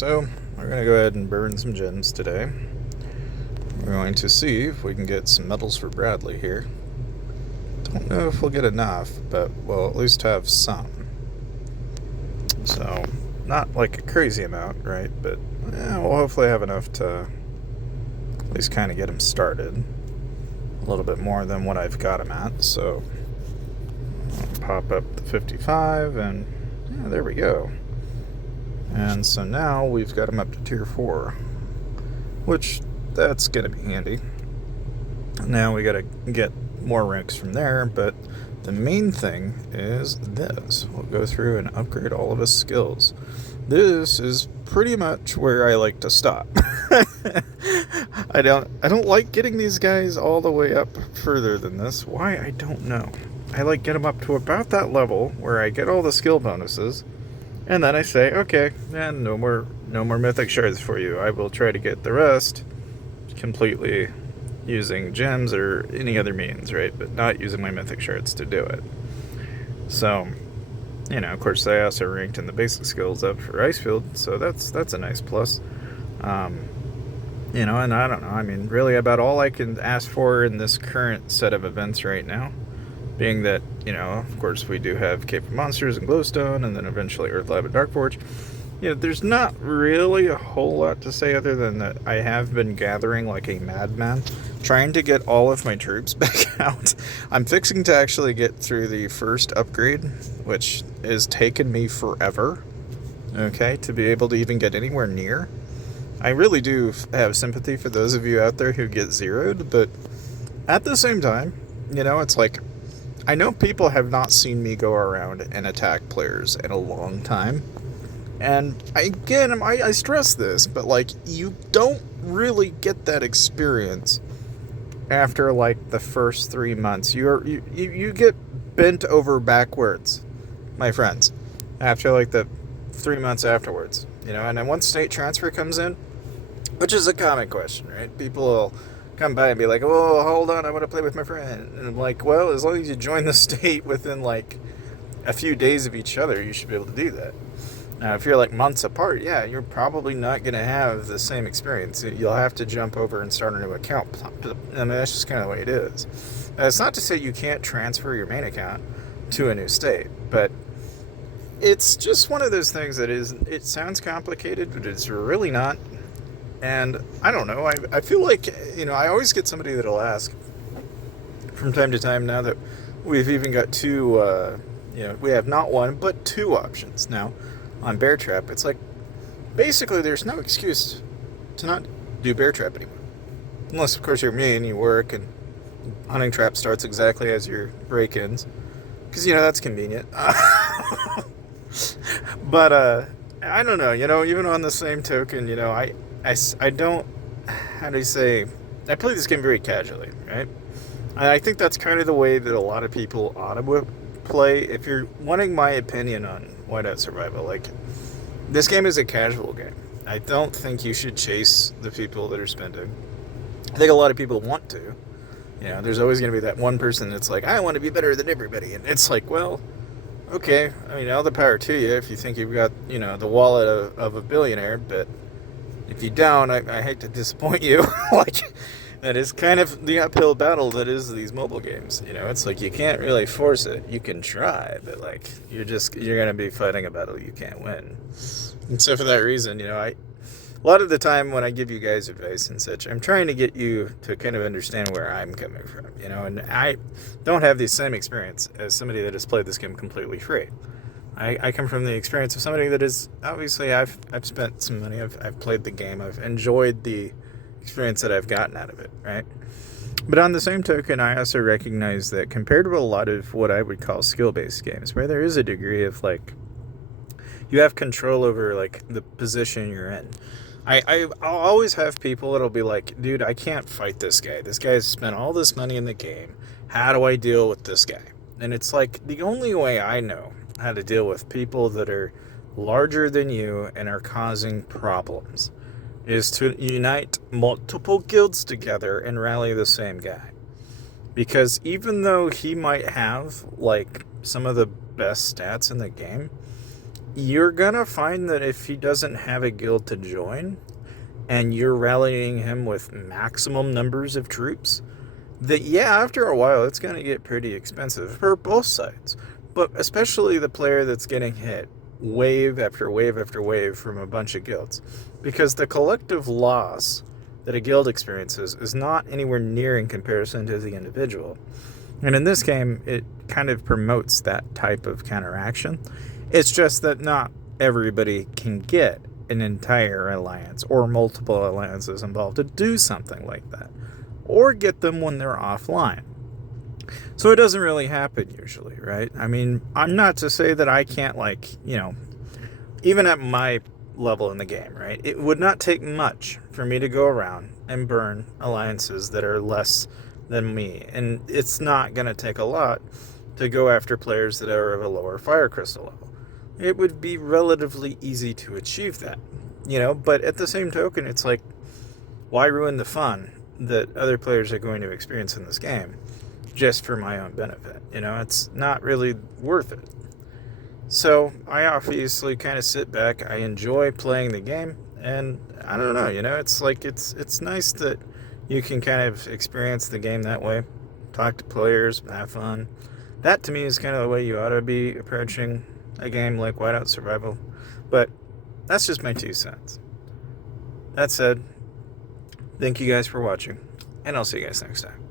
So, we're going to go ahead and burn some gems today. We're going to see if we can get some medals for Bradley here. Don't know if we'll get enough, but we'll at least have some. So, not like a crazy amount, right? But we'll hopefully have enough to at least kind of get him started. A little bit more than what I've got him at, so I'll pop up the 55, and yeah, there we go. And so now we've got him up to tier 4, which that's going to be handy. Now we got to get more ranks from there, but the main thing is this. We'll go through and upgrade all of his skills. This is pretty much where I like to stop. I don't like getting these guys all the way up further than this. Why? I don't know. I like get them up to about that level where I get all the skill bonuses. And then I say, okay, and no more mythic shards for you. I will try to get the rest completely using gems or any other means, right? But not using my mythic shards to do it. So, of course, I also ranked in the basic skills up for Icefield, so that's a nice plus. And I don't know. I mean, really about all I can ask for in this current set of events right now. Being that, of course, we do have Cave of Monsters and Glowstone, and then eventually Earth Lab and Darkforge. There's not really a whole lot to say other than that I have been gathering like a madman, trying to get all of my troops back out. I'm fixing to actually get through the first upgrade, which has taken me forever, okay, to be able to even get anywhere near. I really do have sympathy for those of you out there who get zeroed, but at the same time, it's like, I know people have not seen me go around and attack players in a long time. And I stress this, but like, you don't really get that experience after like the first 3 months. You get bent over backwards, my friends, after like the 3 months afterwards. And then once state transfer comes in, which is a common question, right? People will come by and be like, oh, hold on, I want to play with my friend. And I'm like, well, as long as you join the state within like a few days of each other, you should be able to do that. Now, if you're like months apart, yeah, you're probably not going to have the same experience. You'll have to jump over and start a new account. I mean, that's just kind of the way it is. It's not to say you can't transfer your main account to a new state, but it's just one of those things that it sounds complicated, but it's really not. And I don't know, I feel like, I always get somebody that'll ask from time to time now that we've even got two, we have not one, but two options now on Bear Trap. It's like, basically there's no excuse to not do Bear Trap anymore. Unless, of course, you're me and you work and Hunting Trap starts exactly as your break-ins. Because, that's convenient. But, I don't know, even on the same token, I don't, how do you say, I play this game very casually, right? And I think that's kind of the way that a lot of people ought to play. If you're wanting my opinion on Whiteout Survival, like, this game is a casual game. I don't think you should chase the people that are spending. I think a lot of people want to. There's always going to be that one person that's like, I want to be better than everybody. And it's like, well, okay, I mean, all the power to you if you think you've got, the wallet of a billionaire, but if you don't, I hate to disappoint you. Like, that is kind of the uphill battle that is these mobile games. It's like you can't really force it. You can try, but like you're going to be fighting a battle you can't win. And so for that reason, a lot of the time when I give you guys advice and such, I'm trying to get you to kind of understand where I'm coming from. And I don't have the same experience as somebody that has played this game completely free. I come from the experience of somebody that is, obviously, I've spent some money, I've played the game, I've enjoyed the experience that I've gotten out of it, right? But on the same token, I also recognize that compared to a lot of what I would call skill-based games, where there is a degree of, like, you have control over, like, the position you're in. I'll always have people that'll be like, dude, I can't fight this guy. This guy's spent all this money in the game. How do I deal with this guy? And it's like, the only way I know how to deal with people that are larger than you and are causing problems is to unite multiple guilds together and rally the same guy. Because even though he might have like some of the best stats in the game, you're gonna find that if he doesn't have a guild to join, and you're rallying him with maximum numbers of troops, that yeah, after a while it's gonna get pretty expensive for both sides. But especially the player that's getting hit wave after wave after wave from a bunch of guilds. Because the collective loss that a guild experiences is not anywhere near in comparison to the individual. And in this game, it kind of promotes that type of counteraction. It's just that not everybody can get an entire alliance or multiple alliances involved to do something like that, or get them when they're offline. So it doesn't really happen usually, right? I mean, I'm not to say that I can't, like, even at my level in the game, right? It would not take much for me to go around and burn alliances that are less than me. And it's not going to take a lot to go after players that are of a lower fire crystal level. It would be relatively easy to achieve that, but at the same token, it's like, why ruin the fun that other players are going to experience in this game just for my own benefit? It's not really worth it. So I obviously kind of sit back. I enjoy playing the game, and I don't know, it's like it's nice that you can kind of experience the game that way, talk to players, have fun. That to me is kind of the way you ought to be approaching a game like Whiteout Survival. But that's just my 2 cents. That said, thank you guys for watching, and I'll see you guys next time.